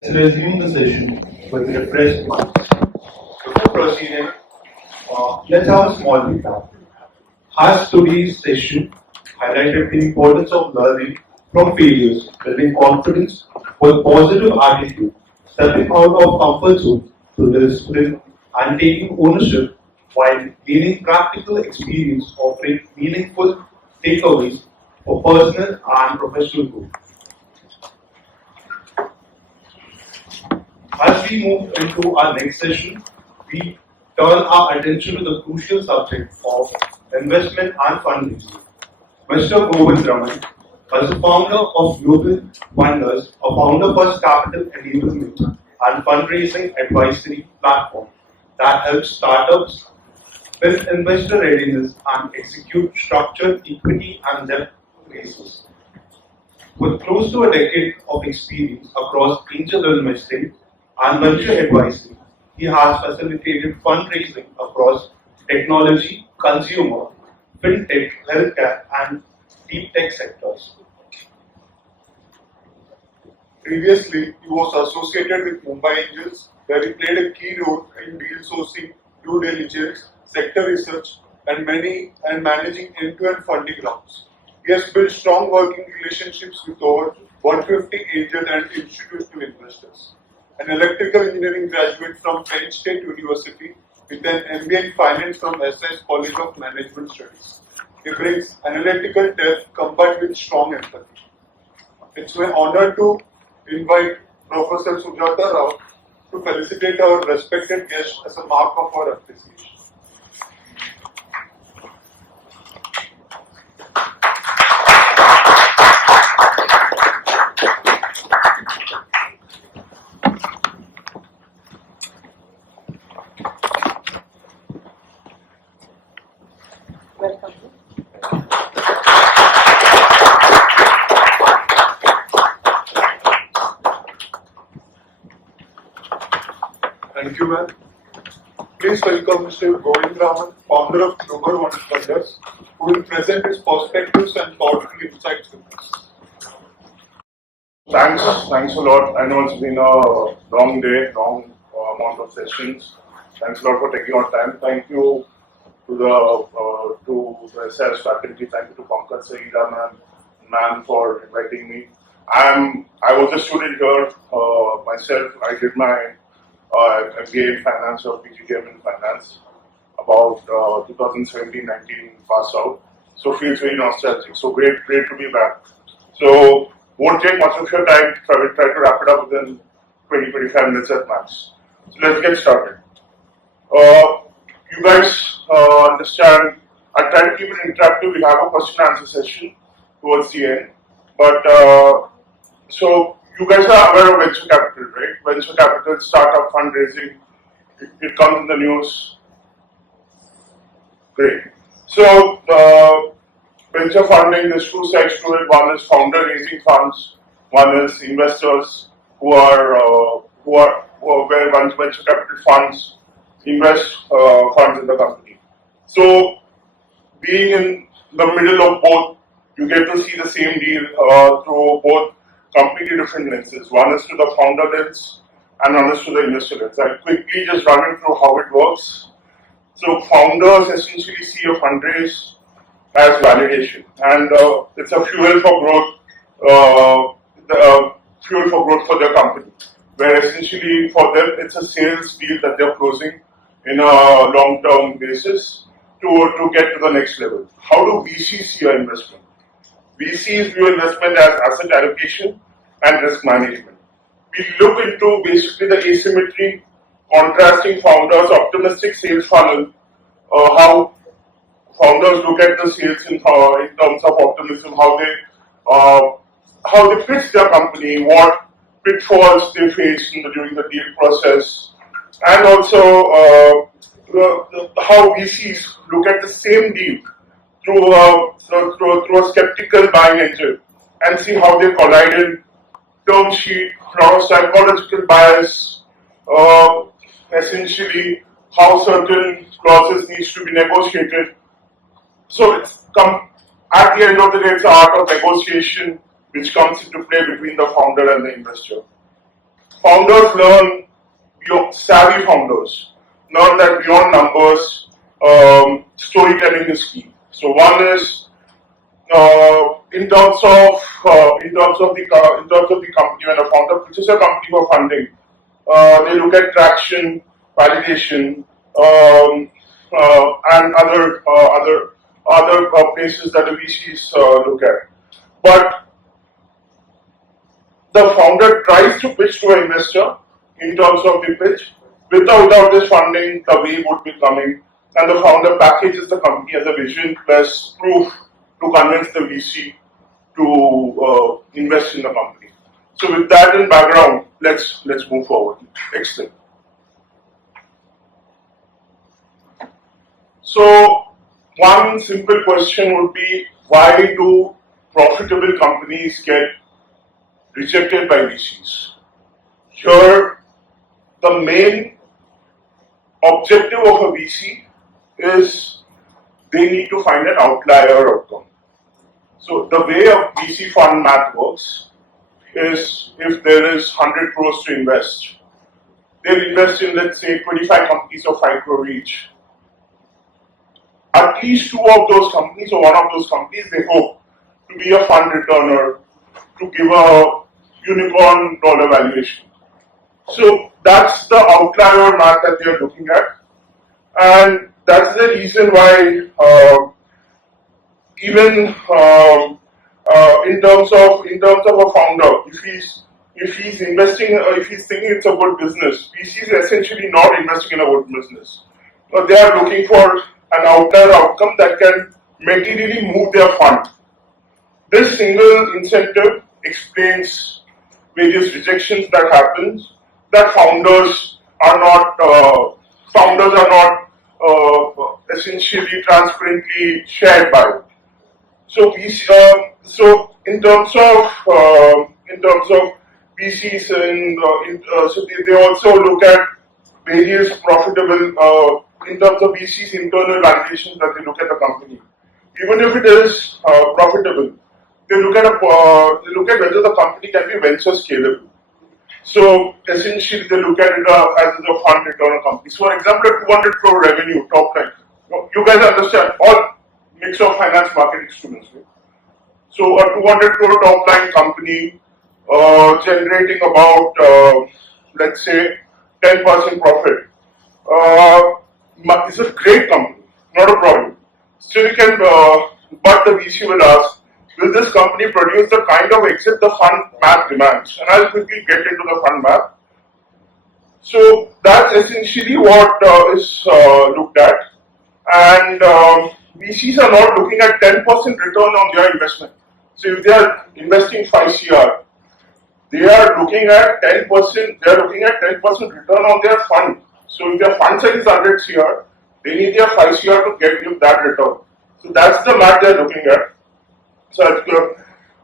Let's resume the session with refreshed minds. Before proceeding, let's have a small recap. Has today's session highlighted the importance of learning from failures, building confidence with positive attitude, stepping out of comfort zone to discipline, and taking ownership while gaining practical experience, offering meaningful takeaways for personal and professional growth. As we move into our next session, we turn our attention to the crucial subject of investment and fundraising. Mr. Govind Raman, as the founder of Global Funders, a founder-first capital enablement and fundraising advisory platform that helps startups build investor readiness and execute structured equity and debt raises. With close to a decade of experience across angel investing and venture advisory, he has facilitated fundraising across technology, consumer, fintech, healthcare, and deep tech sectors. Previously, he was associated with Mumbai Angels, where he played a key role in deal sourcing, due diligence, sector research, and managing end-to-end funding rounds. He has built strong working relationships with over 150 angel and institutional investors. An electrical engineering graduate from Penn State University with an MBA in finance from SIES College of Management Studies. He brings analytical depth combined with strong empathy. It's my honor to invite Professor Sujata Rao to felicitate our respected guest as a mark of our appreciation. Welcome. Thank you, ma'am. Please welcome Mr. Govind Raman, founder of Global Funders, who will present his perspectives and thoughtful insights with us. Thanks a lot. I know it's been a long day, long amount of sessions. Thanks a lot for taking your time. Thank you to the SIES faculty. Thank you to Pankaj Saida ma'am for inviting me. I was a student here myself. I did my MBA in finance or PGDM in finance about 2017-19 pass out. So feels very nostalgic. So great to be back. So won't take much of your time. So I will try to wrap it up within 20-25 minutes at max. So let's get started. You guys understand, I'll try to keep it interactive. We have a question and answer session towards the end. But so you guys are aware of venture capital, right? Venture capital, startup fundraising, it comes in the news. Great. So venture funding, there's two sides to it. One is founder raising funds. One is investors who are where venture capital funds invest funds in the company. So being in the middle of both, you get to see the same deal through both completely different lenses. One is to the founder lens and one is to the investor lens. I'll quickly just run you through how it works. So founders essentially see a fundraise as validation, and it's a fuel for growth, fuel for growth for their company, where essentially for them it's a sales deal that they're closing in a long-term basis to get to the next level. How do VCs see your investment? VCs view investment as asset allocation and risk management. We look into basically the asymmetry, contrasting founders' optimistic sales funnel, how founders look at the sales in terms of optimism, how they pitch their company, what pitfalls they face during the deal process, and also how VCs look at the same deal through a skeptical buying engine and see how they collide in term sheet, lot of psychological bias, essentially how certain clauses needs to be negotiated. So it's at the end of the day, it's the art of negotiation which comes into play between the founder and the investor. founders learn, savvy founders learn that beyond numbers, storytelling is key. So one is in terms of the company, when a founder pitches a company for funding, they look at traction, validation, and other places that the VCs look at. But the founder tries to pitch to an investor in terms of the pitch. Without this funding, the wave would be coming, and the founder packages the company as a vision plus proof to convince the VC to invest in the company. So with that in background, let's move forward. Excellent. So one simple question would be, why do profitable companies get rejected by VCs? Here, the main objective of a VC is they need to find an outlier outcome. So the way a VC fund math works is, if there is 100 crores to invest, they'll invest in, let's say, 25 companies of 5 crore each. At least 2 of those companies or 1 of those companies, they hope to be a fund returner, to give a unicorn dollar valuation. So that's the outlier math that they are looking at, and that's the reason why even in terms of a founder, if he's investing, if he's thinking it's a good business, VC is essentially not investing in a good business. So they are looking for an outlier outcome that can materially move their fund. This single incentive explains various rejections that happens, that founders are not essentially transparently shared by. So so in terms of VCs, so they also look at various profitable in terms of VCs internal valuations that they look at the company. Even if it is profitable, they look at whether the company can be venture scalable. So essentially, they look at it as a fund return company. So, for example, a 200 crore revenue top line. You guys understand all mix of finance marketing students. Right? So, a 200 crore top line company generating about let's say 10% profit. It's a great company, not a problem. Still, you can, but the VC will ask, will this company produce the kind of exit the fund math demands? And I'll quickly get into the fund math. So that's essentially what is looked at. And VCs are not looking at 10% return on their investment. So if they are investing 5 CR, they are looking at 10%. They are looking at 10% return on their fund. So if their fund size is 100 CR, they need their 5 CR to give that return. So that's the math they are looking at. So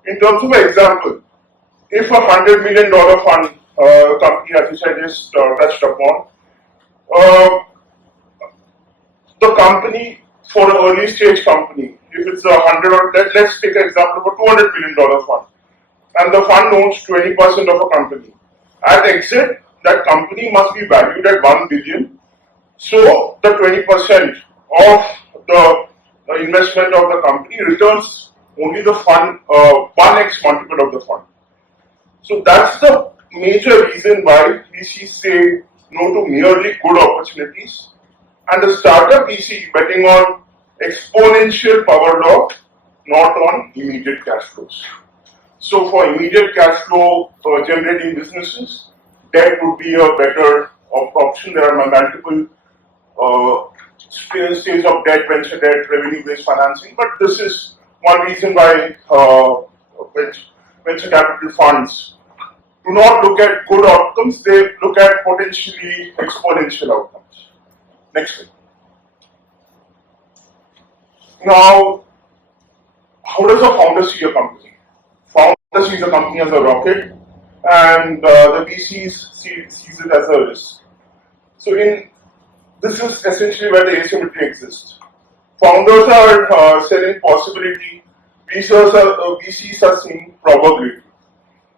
in terms of an example, if a $100 million fund company, as I just touched upon, the company for an early stage company, if it's a 100 or let's take an example of a $200 million fund, and the fund owns 20% of a company. At exit, that company must be valued at 1 billion. So the 20% of the investment of the company returns only the fund 1x multiple of the fund. So that's the major reason why VCs say no to merely good opportunities, and the startup VC betting on exponential power law, not on immediate cash flows. So for immediate cash flow generating businesses, debt would be a better option. There are multiple stages of debt, venture debt, revenue-based financing, but this is one reason why venture capital funds do not look at good outcomes, they look at potentially exponential outcomes. Next slide. Now, how does a founder see a company? Founder sees a company as a rocket, and the VCs sees it as a risk. So this is essentially where the asymmetry exists. Founders are selling possibility, VCs are seeing probability.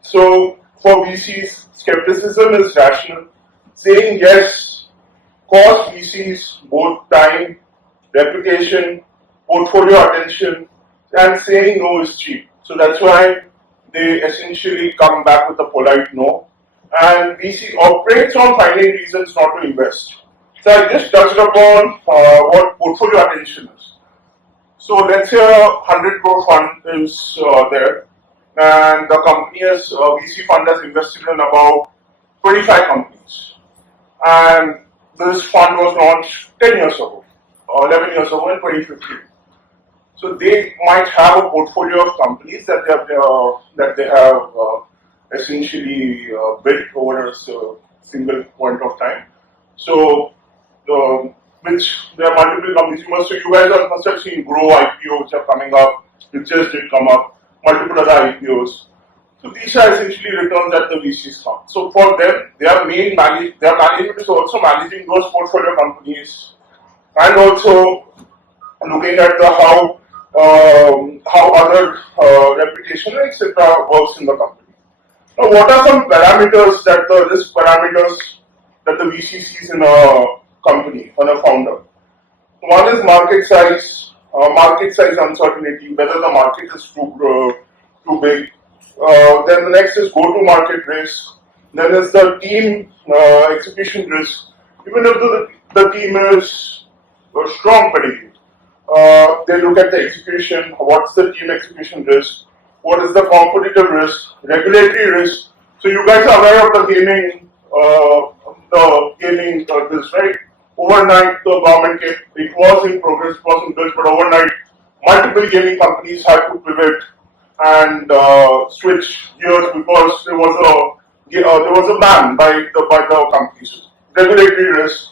So for VCs, skepticism is rational. Saying yes costs VCs both time, reputation, portfolio attention, and saying no is cheap. So that's why they essentially come back with a polite no. And VC operates on finding reasons not to invest. So I just touched upon what portfolio attention is. So let's say a 100 crore fund is there, and the company has VC fund has invested in about 25 companies, and this fund was launched 10 years ago, or 11 years ago in 2015. So they might have a portfolio of companies that they have essentially built over a single point of time. So which there are multiple companies. So you guys must have seen Grow IPO which are coming up, which just did come up, multiple other IPOs. So these are essentially returns that the VCs come. So for them, their management is also managing those portfolio companies and also looking at how other reputation etc. works in the company. Now, what are some parameters that the risk parameters that the VC sees in a company, on a founder? One is market size uncertainty, whether the market is too big. Then the next is go-to-market risk. Then is the team execution risk. Even if the team is strong pedigree, they look at the execution. What's the team execution risk? What is the competitive risk? Regulatory risk. So you guys are aware of the gaming this, right? Overnight, the government it was in progress, it was in build, but overnight, multiple gaming companies had to pivot and switch gears because there was a ban by the companies. Regulatory risk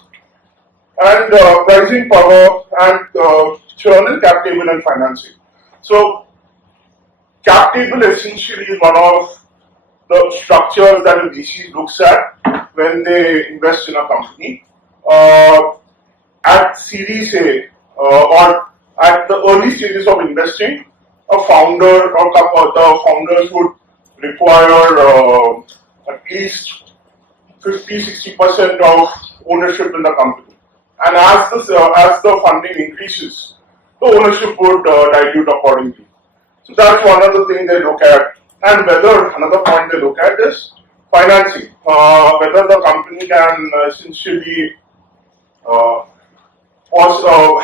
and pricing power and churn and cap table and financing. So cap table essentially is one of the structures that a VC looks at when they invest in a company. At Series A or at the early stages of investing, a founder or the founders would require at least 50-60% of ownership in the company. And as the funding increases, the ownership would dilute accordingly. So that's one of the things they look at. And another point they look at is financing. Whether the company can essentially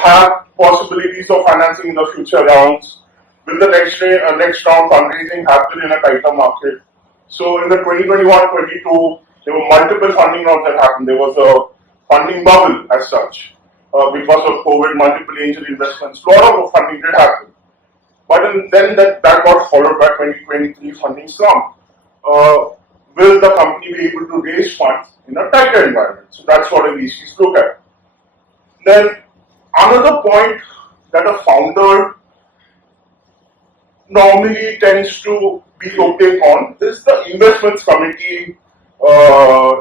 have possibilities of financing in the future rounds. Will the next round fundraising happen in a tighter market? So in the 2021-22, there were multiple funding rounds that happened. There was a funding bubble as such. Because of COVID, multiple angel investments, a lot of funding did happen. But then that got followed by 2023 funding slump. Will the company be able to raise funds in a tighter environment? So that's what a VCs look at. Then another point that a founder normally tends to be opaque on is the investments committee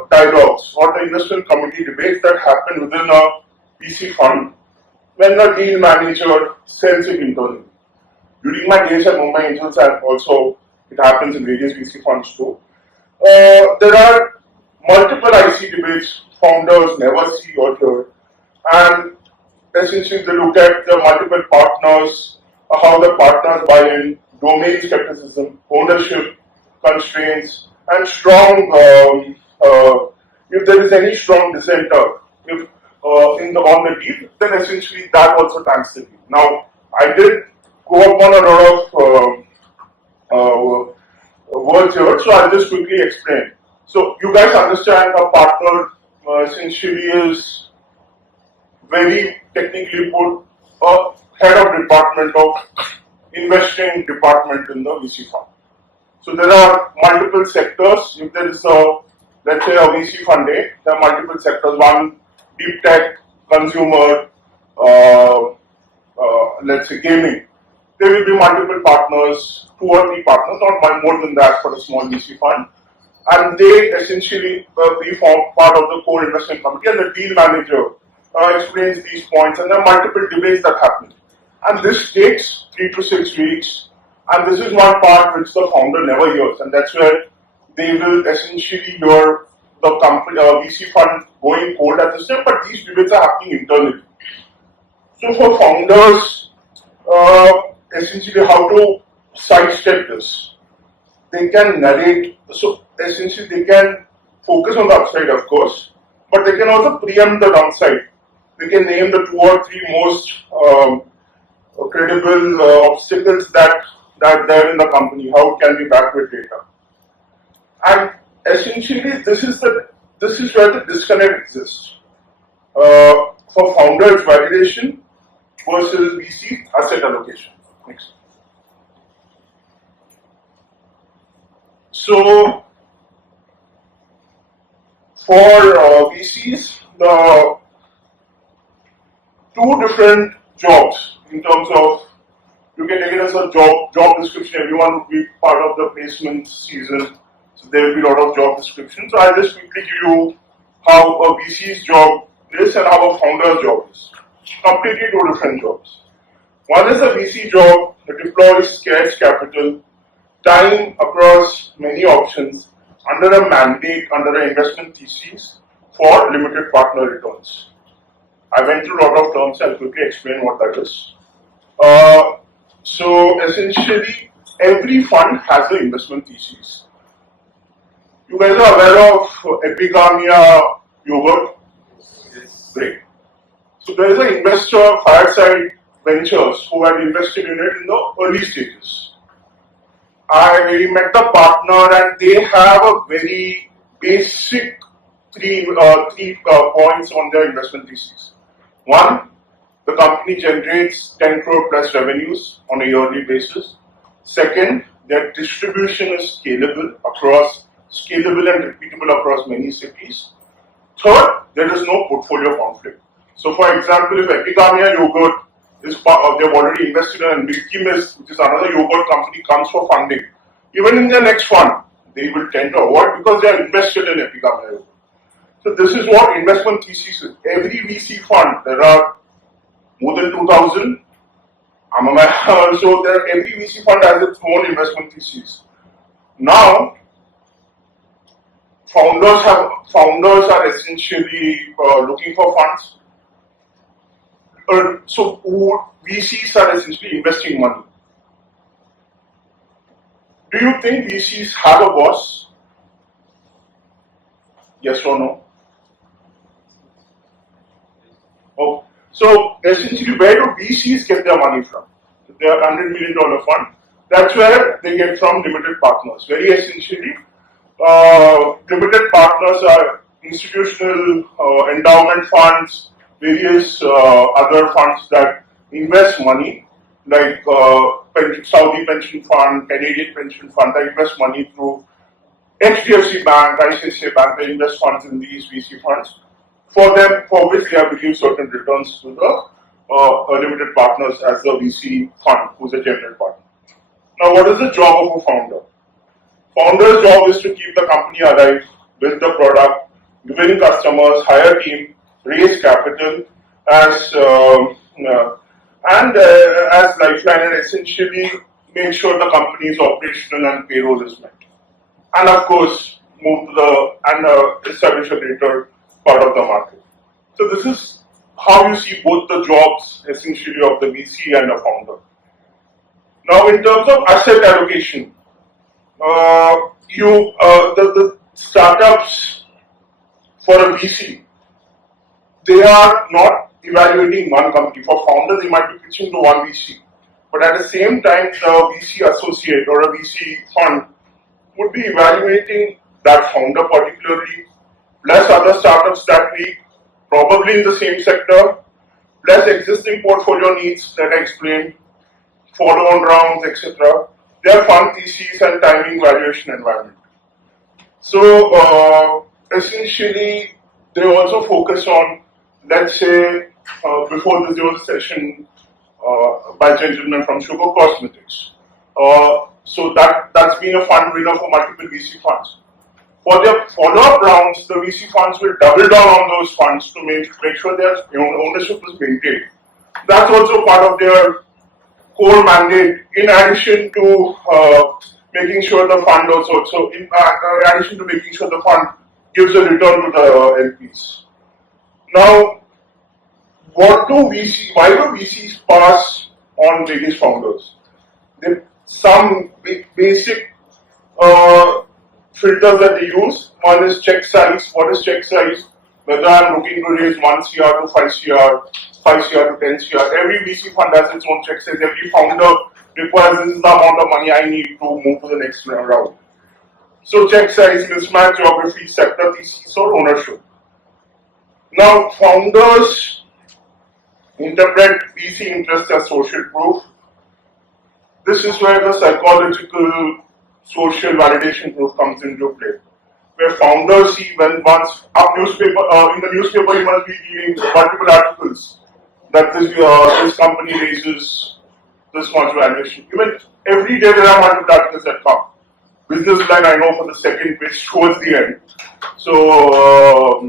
dialogues or the investment committee debates that happen within a VC fund when the deal manager sells it internally. During my days at Mumbai Angels, and also it happens in various VC funds too, there are multiple IC debates founders never see or hear, and essentially they look at the multiple partners, how the partners buy in, domain skepticism, ownership constraints, and strong. If there is any strong dissenter, on the deal, then essentially that also tanks the deal. Now, I did go up on a lot of words here, so I'll just quickly explain. So, you guys understand a partner essentially is very technically put a head of department of investing department in the VC fund. So, there are multiple sectors. If there is let's say a VC fund A, there are multiple sectors. One, deep tech, consumer, let's say gaming. There will be multiple partners, 2 or 3 partners, not more than that for a small VC fund. And they essentially form part of the core investment committee, and the deal manager explains these points, and there are multiple debates that happen. And this takes 3 to 6 weeks, and this is one part which the founder never hears, and that's where they will essentially hear the company VC fund going cold at this time, but these debates are happening internally. So for founders, essentially how to sidestep this, they can narrate. So essentially they can focus on the upside, of course, but they can also preempt the downside. They can name the 2 or 3 most credible obstacles that there in the company. How it can be backed with data, and essentially this is where the disconnect exists. For founders, validation versus VC asset allocation. Next. So for VCs, the 2 different jobs in terms of, you can take it as a job description. Everyone would be part of the placement season, so there will be a lot of job descriptions. So I'll just quickly give you how a VC's job is and how a founder's job is. Completely 2 different jobs. One is a VC job that deploys scarce capital, time across many options under a mandate, under an investment thesis for limited partner returns. I went through a lot of terms, I'll quickly explain what that is. So essentially, every fund has an investment thesis. You guys are aware of Epigamia yogurt? Yes. Great. So there is an investor, Fireside Ventures, who had invested in it in the early stages. I met the partner and they have a very basic three points on their investment thesis. One, the company generates 10 crore plus revenues on a yearly basis. Second, their distribution is scalable and repeatable across many cities. Third, there is no portfolio conflict. So for example, if Epigamia yogurt is they've already invested in, and Milky Mist, which is another yogurt company, comes for funding, even in their next fund, they will tend to avoid because they are invested in Epigamia yogurt. So this is what investment thesis is. Every VC fund, there are more than 2,000. So every VC fund has its own investment thesis. Now, founders are essentially looking for funds. So VCs are essentially investing money. Do you think VCs have a boss? Yes or no? Oh, so essentially, where do VCs get their money from? They are $100 million fund. That's where they get from limited partners. Very essentially, limited partners are institutional endowment funds, various other funds that invest money, like Saudi pension fund, Canadian pension fund, that invest money through HDFC Bank, ICICI Bank. They invest funds in these VC funds, for which they have to give certain returns to the limited partners as the VC fund, who's a general partner. Now, what is the job of a founder? Founder's job is to keep the company alive, build the product, win customers, hire team, raise capital as lifeline, and essentially make sure the company is operational and payroll is met. And of course, move to establish a greater part of the market. So this is how you see both the jobs essentially of the VC and a founder. Now, in terms of asset allocation, the startups for a VC, they are not evaluating one company. For founders, they might be pitching to one VC, but at the same time, the VC associate or a VC fund would be evaluating that founder particularly, plus other startups that we probably in the same sector, plus existing portfolio needs that I explained, follow-on rounds, etc. Their fund thesis and timing valuation environment. So essentially, they also focus on, let's say, before this there was a session by a gentleman from Sugar Cosmetics. So that's been a fund winner for multiple VC funds. For their follow-up rounds, the VC funds will double down on those funds to make sure their ownership is maintained. That's also part of their core mandate, in addition to making sure the fund also, so in addition to making sure the fund gives a return to the LPs. Now, what do VC, why do VCs pass on various founders? There some basic filters that they use. One is check size. What is check size? Whether I'm looking to raise 1 CR to 5 CR, 5 CR to 10 CR. Every VC fund has its own check size. Every founder requires this is the amount of money I need to move to the next round. So check size, mismatch, geography, sector, thesis, or ownership. Now, founders interpret VC interest as social proof. This is where the psychological social validation proof comes into play. Where founders see when once up newspaper in the newspaper you must be reading multiple articles that this company raises this much valuation. Even every day there are multiple articles that come. Business line I know for the second page towards the end. So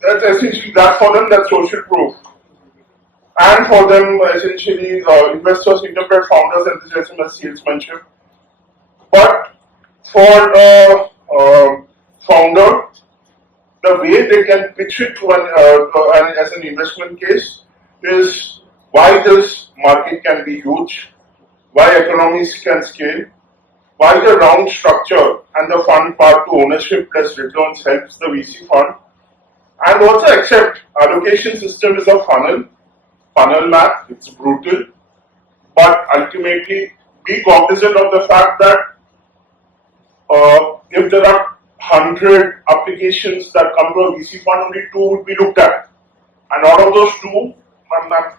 that's essentially that for them that's social proof. And for them essentially investors interpret founders enthusiasm as salesmanship. But for founder, the way they can pitch it to as an investment case is why this market can be huge, why economies can scale, why the round structure and the fund part to ownership plus returns helps the VC fund, and also accept allocation system is a funnel math, it's brutal, but ultimately be cognizant of the fact that if there are 100 applications that come to a VC fund, only 2 would be looked at. And out of those 2,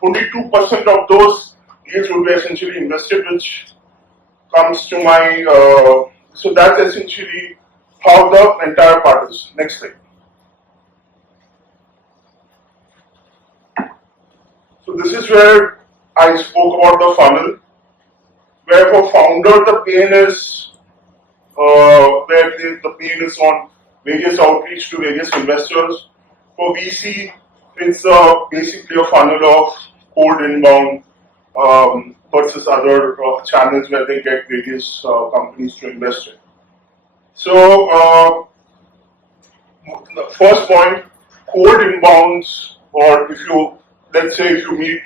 only 2% of those deals would be essentially invested, which comes to my, so that's essentially how the entire part is. Next slide. So this is where I spoke about the funnel, where for founder the pain is where the pain is on various outreach to various investors. For VC, it's basically a funnel of cold inbound versus other channels where they get various companies to invest in. So, the first point, cold inbounds, or if you, let's say if you meet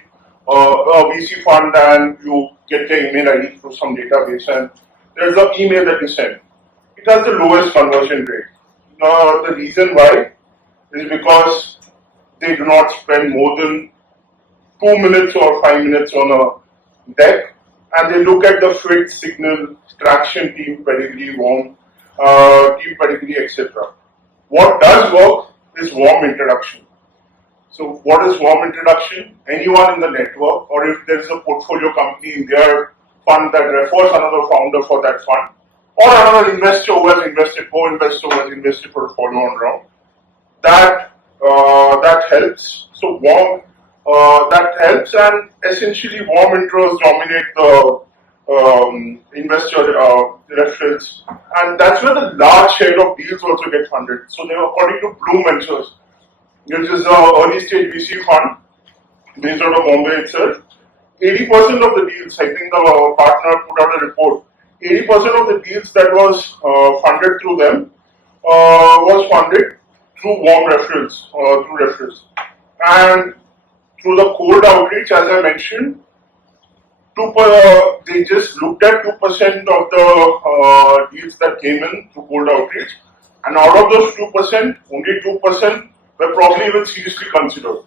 a VC fund and you get their email ID through some database and there's an email that you send. It has the lowest conversion rate. The reason why is because they do not spend more than 2 minutes or 5 minutes on a deck, and they look at the fit, signal, traction, team pedigree, warm, team pedigree, etc. What does work is warm introduction. So what is warm introduction? Anyone in the network, or if there is a portfolio company in their fund that refers another founder for that fund, or another investor who has invested, co-investor who has invested for a follow-on round, that helps. So warm, that helps, and essentially warm intros dominate the investor referrals, and that's where the large share of deals also get funded. So they are according to Bloom Ventures, which is an early stage VC fund based out of Bombay itself. 80% of the deals, I think the partner put out a report, 80% of the deals that was funded through them was funded through warm referrals, through referrals. And through the cold outreach, as I mentioned, they just looked at 2% of the deals that came in through cold outreach. And out of those 2%, only 2% were probably even seriously considered.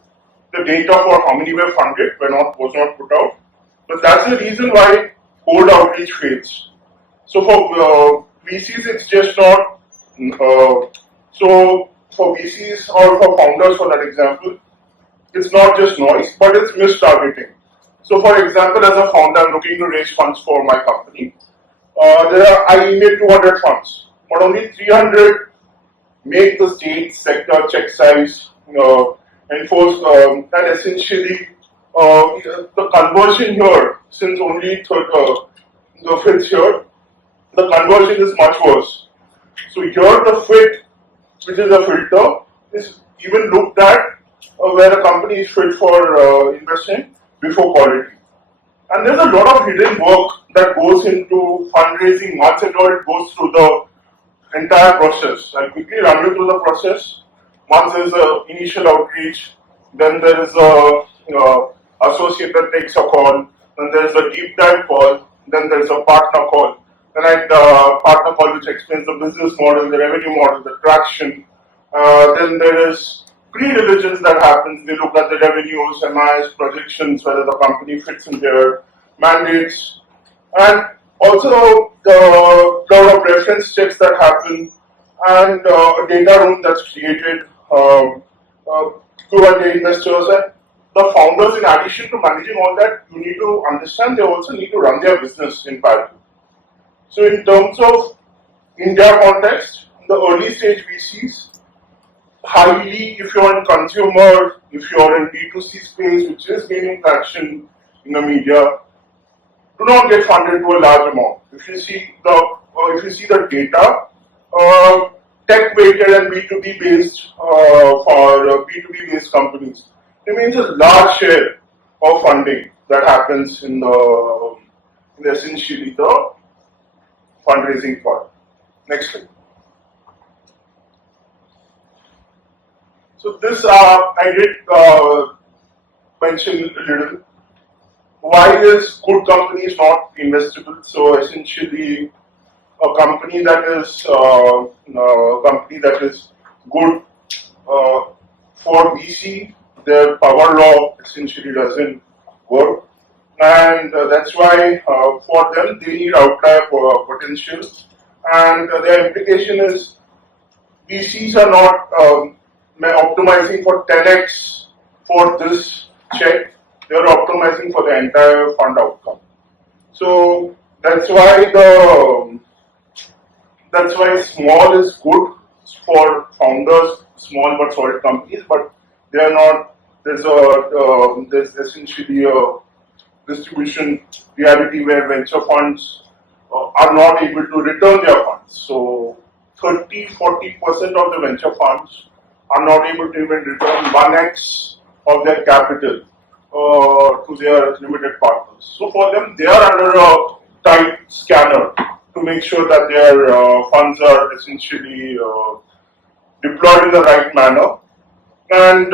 The data for how many were funded was not put out. But that's the reason why cold outreach fails. So for VCs, it's just not, so for VCs or for founders, for that example, it's not just noise, but it's mistargeting. So for example, as a founder, I'm looking to raise funds for my company. I email 200 funds, but only 300 make the state, sector, check size, enforce, and essentially the conversion here, since only the fits here, the conversion is much worse. So here the fit, which is a filter, is even looked at where a company is fit for investing before quality. And there's a lot of hidden work that goes into fundraising once and all it goes through the entire process. I'll quickly run you through the process. Once there is an initial outreach, then there is a associate that takes a call, then there is a deep dive call, then there is a partner call. Then partner call which explains the business model, the revenue model, the traction. Then there is pre-diligence that happens. They look at the revenues, MIS, projections, whether the company fits in their mandates, and also the lot of reference checks that happen, and a data room that's created to the investors and the founders. In addition to managing all that, you need to understand they also need to run their business in parallel. So in terms of India context, the early stage VCs, highly, if you're in consumer, if you're in B2C space, which is gaining traction in the media, do not get funded to a large amount. If you see the data, tech weighted and B2B based for B2B based companies remains a large share of funding that happens in essentially the fundraising part. Next slide. So this I did mention a little. Why is good companies not investable? So essentially, a company that is good for VC, their power law essentially doesn't work, and that's why for them they need outlier potential, and their implication is VCs are not optimizing for 10x for this check. They are optimizing for the entire fund outcome. So that's why small is good for founders, small but solid companies, but they are not. There's essentially a distribution reality where venture funds are not able to return their funds. So 30-40% of the venture funds are not able to even return 1x of their capital to their limited partners. So for them, they are under a tight scanner to make sure that their funds are essentially deployed in the right manner, and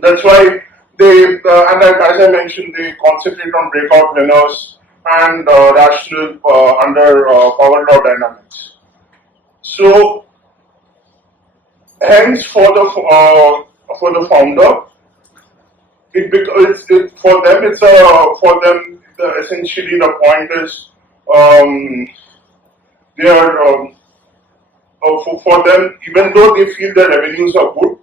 that's why they, and as I mentioned, they concentrate on breakout winners and rational under power law dynamics. So hence for the founder, essentially the point is they are for them, even though they feel their revenues are good,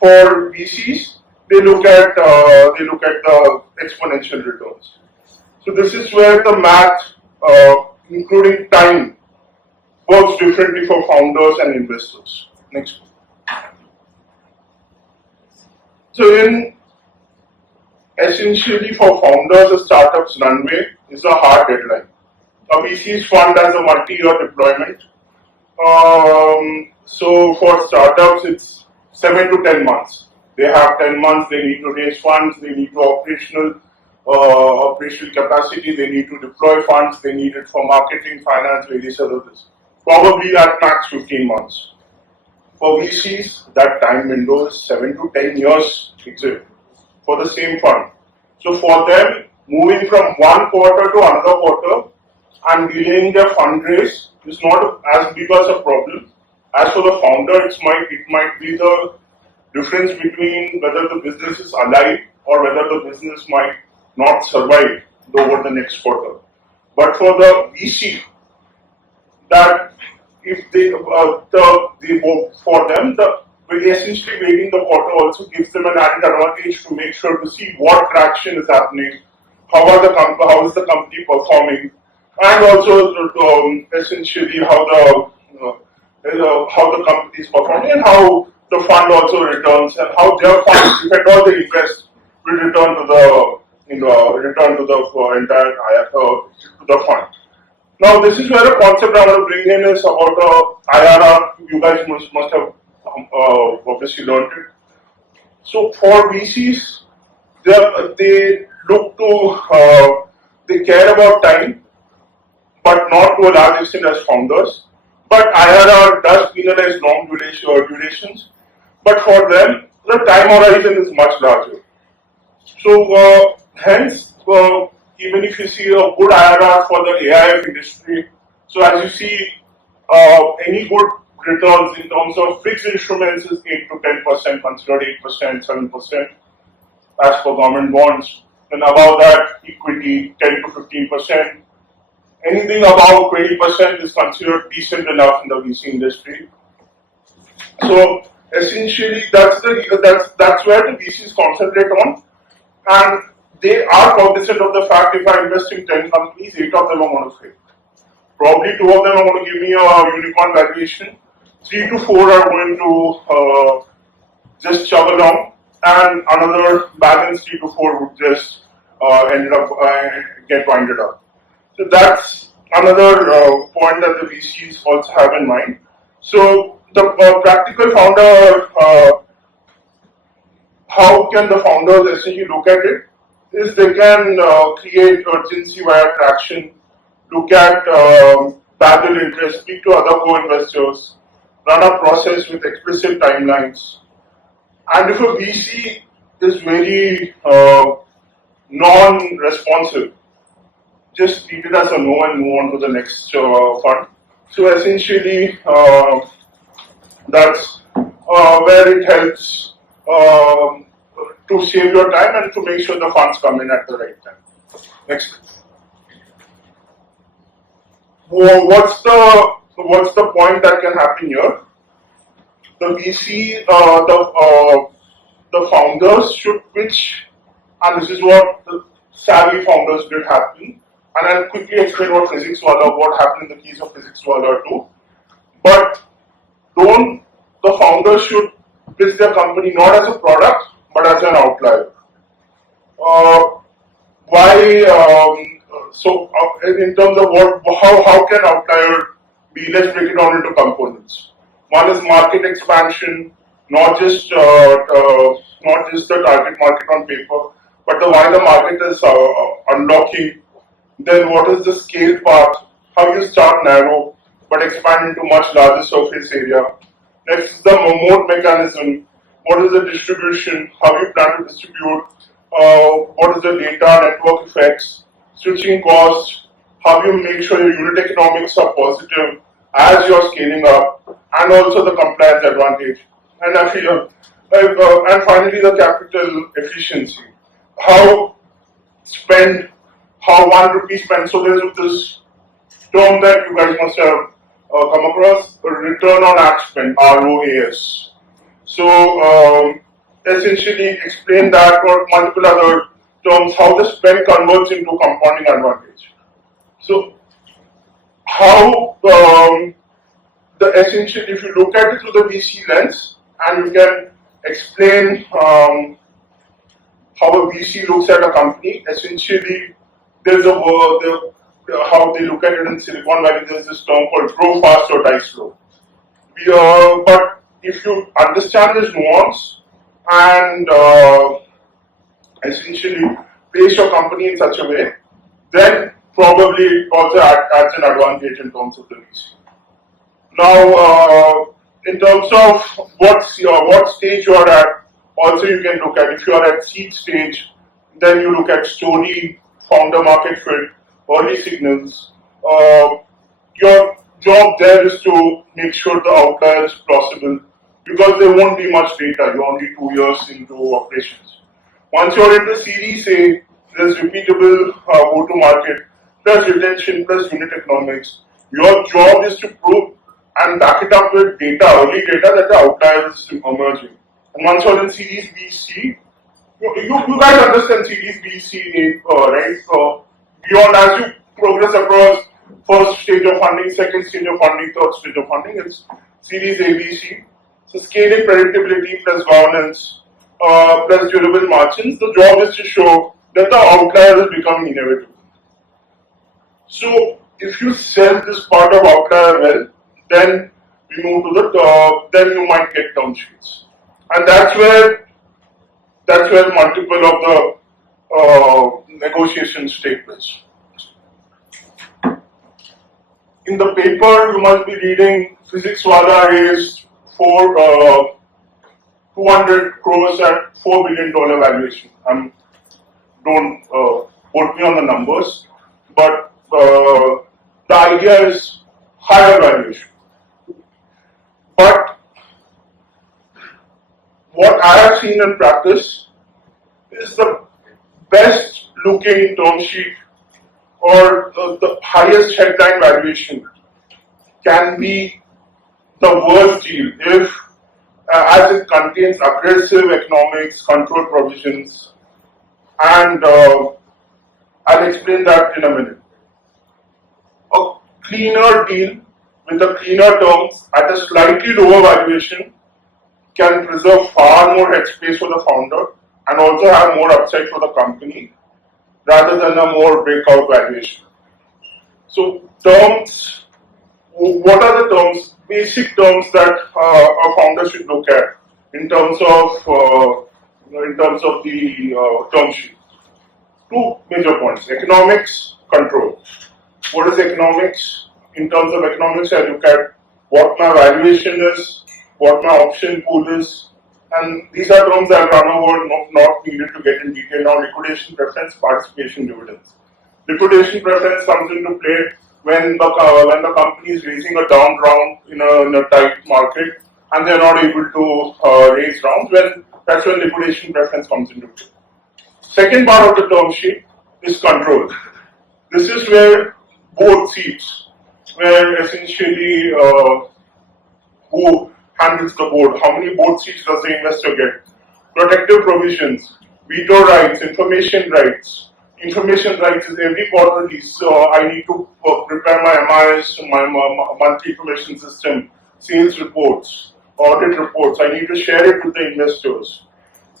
for VCs they look at the exponential returns. So this is where the math, including time, works differently for founders and investors. Next. So in essentially for founders, a startup's runway is a hard deadline. A VC's fund has a multi-year deployment. So for startups, it's 7 to 10 months. They have 10 months, they need to raise funds, they need to operational capacity, they need to deploy funds, they need it for marketing, finance, various other things. Probably at max 15 months. For VCs, that time window is 7 to 10 years exit for the same fund. So for them, moving from one quarter to another quarter and delaying their fundraise is not as big as a problem. As for the founder, it might be the difference between whether the business is alive or whether the business might not survive over the next quarter. But for the VC, that if they for them, essentially waiting the quarter also gives them an added advantage to make sure to see what traction is happening, how is the company performing, and also essentially how the company is performing and how the fund also returns and how their funds, if at all they invest, will return to the fund. Now this is where a concept I want to bring in is about the IRR. You guys must have obviously learned it. So for VCs, they look to, they care about time, but not to a large extent as founders. But IRR does penalize long durations, but for them, the time horizon is much larger. So, hence, even if you see a good IRR for the AIF industry, so as you see, any good returns in terms of fixed instruments is 8 to 10%, considered 8%, 7% as per government bonds. And above that, equity 10 to 15%. Anything above 20% is considered decent enough in the VC industry. So essentially, that's where the VCs concentrate on, and they are cognizant of the fact if I invest in 10 companies, 8 of them are going to fail. Probably 2 of them are going to give me a unicorn valuation, 3 to 4 are going to just chug along, and another balance 3 to 4 would just ended up get winded up. So that's another point that the VCs also have in mind. So the practical founder, how can the founders essentially look at it? Is they can create urgency via traction, look at parallel interest, speak to other co-investors, run a process with explicit timelines. And if a VC is very non-responsive, just treat it as a no and move on to the next fund. So essentially, that's where it helps to save your time and to make sure the funds come in at the right time. Next. What's the point that can happen here? The VC, the founders should pitch, and this is what the savvy founders did happen. And I'll quickly explain what what happened in the case of Physics Wala too. But the founders should pitch their company not as a product, but as an outlier. In terms of how can outlier be? Let's break it down into components. One is market expansion, not just the target market on paper, but why the market is unlocking. Then what is the scale path? How you start narrow but expand into much larger surface area. Next is the moat mechanism. What is the distribution? How you plan to distribute? What is the data network effects? Switching costs. How you make sure your unit economics are positive as you're scaling up, and also the compliance advantage. And and finally the capital efficiency. How 1 rupee spent. So there's this term that you guys must have come across, return on ad spend, ROAS. So essentially explain that or multiple other terms, how the spend converts into compounding advantage. So how essentially, if you look at it through the VC lens, and you can explain how a VC looks at a company, essentially there's how they look at it in Silicon Valley, there's this term called grow fast or die slow. But if you understand this nuance and essentially place your company in such a way, then probably it also adds an advantage in terms of the VC. Now, in terms of what stage you are at, also you can look at. If you are at seed stage, then you look at story, founder market fit, early signals. Your job there is to make sure the outlier is plausible, because there won't be much data. You're only 2 years into operations. Once you're into Series A, there's repeatable go-to-market, plus retention, plus unit economics. Your job is to prove and back it up with data, early data, that the outlier is emerging. And once you're in Series B, C, you guys understand Series B, C, right? Beyond, as you progress across first stage of funding, second stage of funding, third stage of funding, it's Series A, B, C. So scaling predictability plus governance plus durable margins, the job is to show that the outlier is becoming inevitable. So if you sell this part of outlier well, then we move to the top, then you might get term sheets. And that's where multiple of the negotiations take place. In the paper, you must be reading Physics Wala raised 200 crores at $4 billion valuation. Don't quote me on the numbers, but the idea is higher valuation. But what I have seen in practice is the best looking term sheet or the highest headline valuation can be the worst deal if as it contains aggressive economics, control provisions, and I'll explain that in a minute. A cleaner deal with the cleaner terms at a slightly lower valuation can preserve far more headspace for the founder and also have more upside for the company rather than a more breakout valuation. So terms, what are the terms, basic terms that a founder should look at in terms of the term sheet? Two major points: economics, control. What is economics? In terms of economics, I look at what my valuation is, what my option pool is, and these are terms that run over, not needed to get in detail now. Liquidation preference, participation dividends. Liquidation preference comes into play when the company is raising a down round in a tight market and they are not able to raise rounds. That's when liquidation preference comes into play. Second part of the term sheet is control. This is where board seats, where essentially who handles the board, how many board seats does the investor get, protective provisions, veto rights, information rights. Information rights is every quarterly, so I need to prepare my MIS, my monthly information system, sales reports, audit reports. I need to share it with the investors.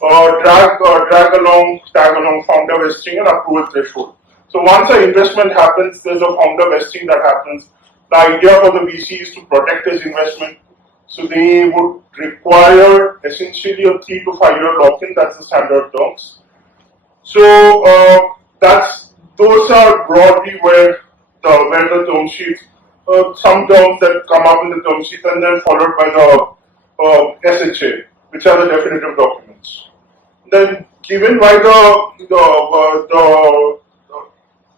Tag along founder vesting and approval threshold. So once an investment happens, there's a founder vesting that happens. The idea for the VC is to protect his investment. So they would require essentially a 3 to 5 year lock-in. That's the standard terms. So those are broadly where the term sheets. Some terms that come up in the term sheets and then followed by the SHA, which are the definitive documents. Then given by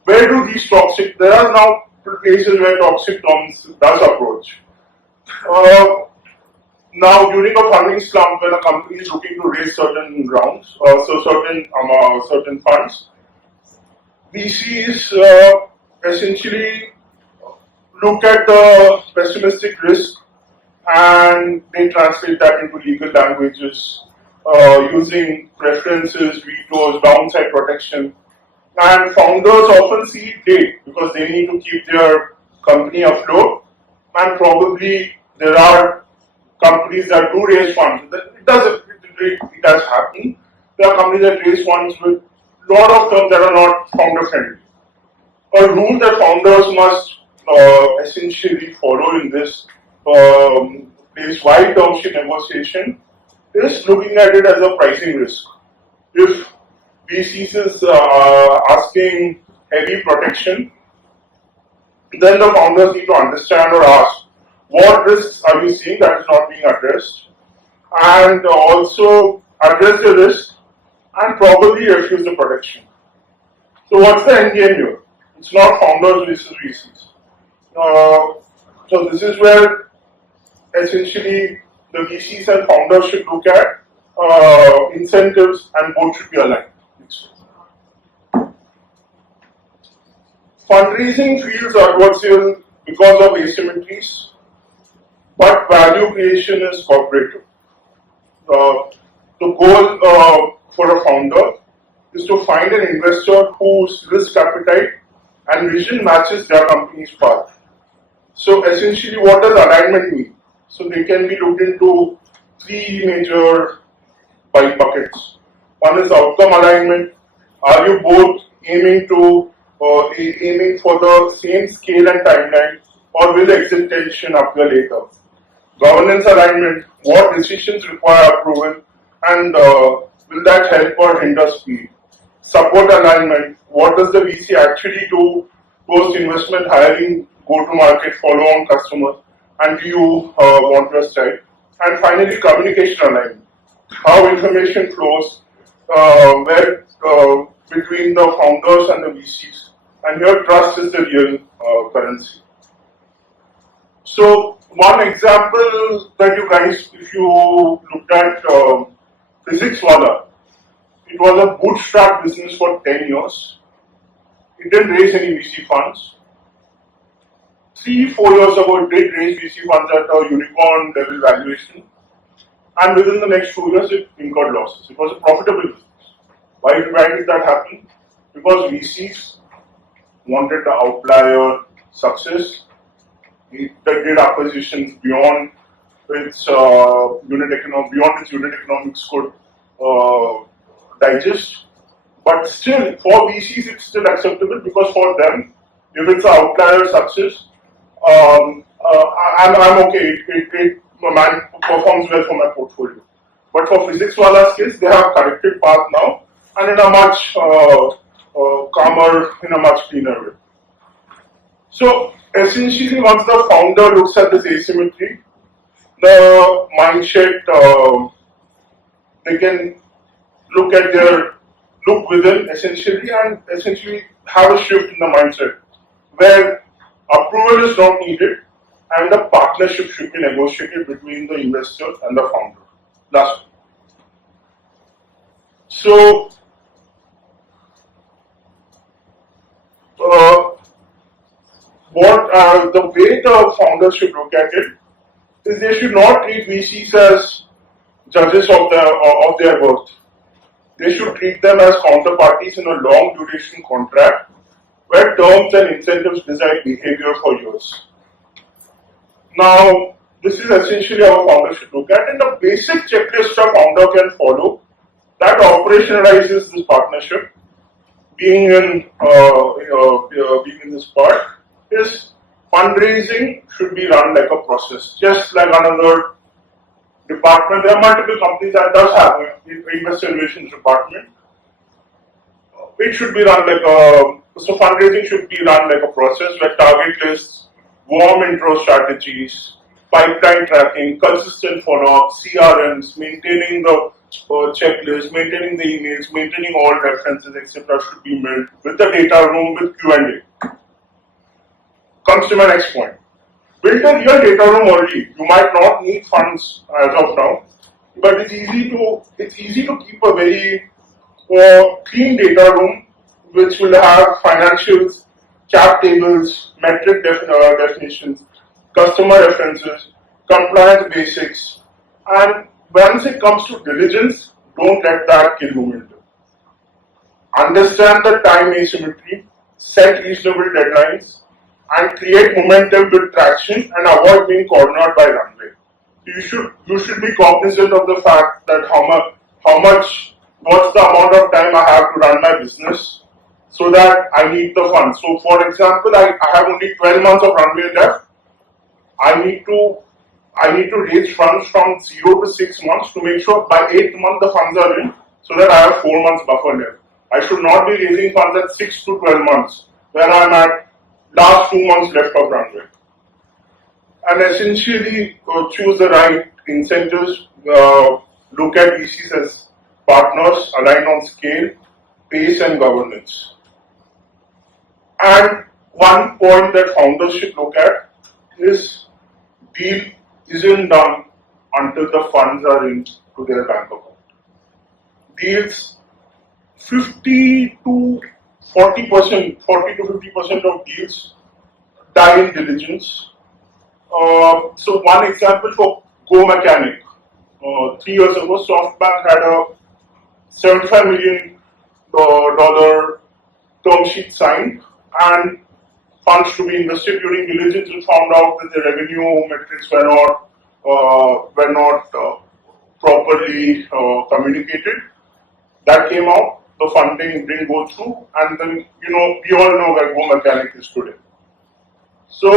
where do these toxic? There are now places where toxic terms does approach. Now, during a funding slump, when a company is looking to raise certain rounds, certain funds, VCs essentially look at the pessimistic risk and they translate that into legal languages using preferences, vetoes, downside protection. And founders often see date because they need to keep their company afloat, and probably there are companies that do raise funds. It does happen. There are companies that raise funds with a lot of terms that are not founder friendly. A rule that founders must essentially follow in this wide term sheet negotiation is looking at it as a pricing risk. If VCs is asking heavy protection, then the founders need to understand or ask, what risks are we seeing that is not being addressed, and also address the risk and probably refuse the protection. So what's the end game here? It's not founders versus VCs. So this is where essentially the VCs and founders should look at incentives and both should be aligned. Fundraising feels adversarial because of asymmetries, but value creation is cooperative. The goal for a founder is to find an investor whose risk appetite and vision matches their company's path. So essentially, what does alignment mean? So they can be looked into three major buckets. One is outcome alignment. Are you both aiming for the same scale and timeline, or will execution appear later? Governance alignment. What decisions require approval, and will that help or hinder speed? support alignment, what does the VC actually do post-investment hiring, go-to-market, follow-on customers, and do you want to strike? And finally, communication alignment, how information flows between the founders and the VCs, and here trust is the real currency. So one example that you guys, if you looked at Physics Wala, it was a bootstrap business for 10 years. It didn't raise any VC funds. 3-4 years ago, it did raise VC funds at a unicorn level valuation. And within the next 2 years, it incurred losses. It was a profitable business. Why did that happen? Because VCs wanted the outlier success. It did acquisitions beyond its unit economics could digest. But still, for VCs, it's still acceptable because for them, if it's an outlier success, I'm okay. It performs well for my portfolio. But for Physics Wala's case, they have corrected path now and in a much calmer, in a much cleaner way. So essentially, once the founder looks at this asymmetry, the mindset, they can look within essentially and essentially have a shift in the mindset where approval is not needed and the partnership should be negotiated between the investor and the founder. Last one. So, the way the founders should look at it is they should not treat VCs as judges of their worth. They should treat them as counterparties in a long duration contract where terms and incentives decide behavior for years. Now, this is essentially how a founder should look at, and the basic checklist a founder can follow that operationalizes this partnership. Being in this part is fundraising should be run like a process, just like another department. There are multiple companies that does have an investor relations department. It should be run like so fundraising should be run like a process where target lists, warm intro strategies, pipeline tracking, consistent follow-up, CRMs, maintaining the checklist, maintaining the emails, maintaining all references, etc. should be built with the data room with Q&A. Comes to my next point. Build a real data room early. You might not need funds as of now, but it's easy to keep a very clean data room which will have financials, cap tables, metric definitions, customer references, compliance basics, and once it comes to diligence, don't let that kill momentum. Understand the time asymmetry, set reasonable deadlines, and create momentum with traction and avoid being cornered by runway. You should be cognizant of the fact that what's the amount of time I have to run my business so that I need the funds. So for example, I have only 12 months of runway left. I need to raise funds from 0 to 6 months to make sure by 8th month the funds are in so that I have 4 months buffer left. I should not be raising funds at 6 to 12 months where I'm at last 2 months left of runway. And essentially choose the right incentives, look at VCs as partners, align on scale, pace and governance. And one point that founders should look at is deal isn't done until the funds are into their bank account. Deals 50 to 50% of deals die in diligence. So one example for Go Mechanic. 3 years ago, SoftBank had a $75 million term sheet signed and funds to be invested. During diligence and found out that the revenue metrics were not properly communicated. That came out. The funding didn't go through, and then we all know where Go Mechanic is today. So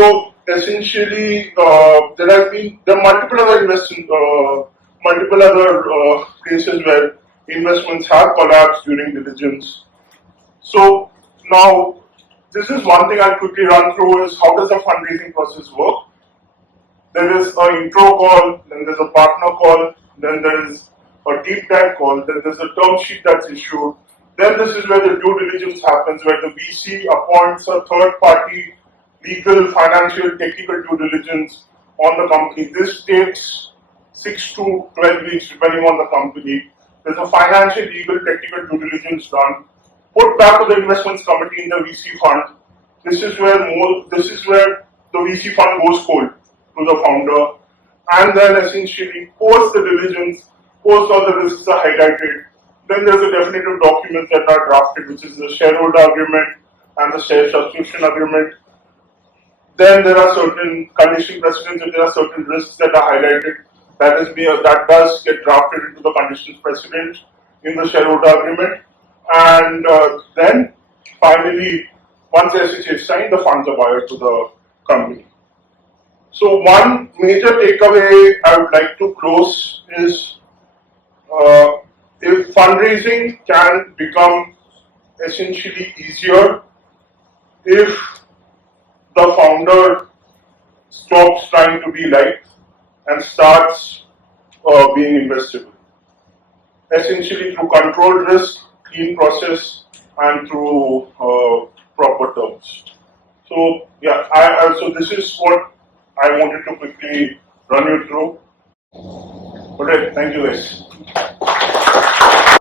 essentially, there are multiple other places where investments have collapsed during diligence. So now, this is one thing I'll quickly run through is how does the fundraising process work. There is an intro call, then there's a partner call, then there is a deep dive call, then there's a term sheet that's issued. Then this is where the due diligence happens, where the VC appoints a third party legal, financial, technical due diligence on the company. This takes 6 to 12 weeks depending on the company. There's a financial, legal, technical due diligence done, put back to the investments committee in the VC fund. This is where the VC fund goes cold to the founder, and then essentially post the diligence, post all the risks are highlighted. Then there's a definitive documents that are drafted, which is the shareholder agreement and the share subscription agreement. Then there are certain condition precedents, if there are certain risks that are highlighted, that does get drafted into the conditions precedent in the shareholder agreement. And then finally, once the SHA is signed, the funds are wired to the company. So one major takeaway I would like to close is if fundraising can become essentially easier if the founder stops trying to be liked and starts being investable. Essentially through controlled risk, clean process, and through proper terms. So yeah, so this is what I wanted to quickly run you through. Okay, thank you guys.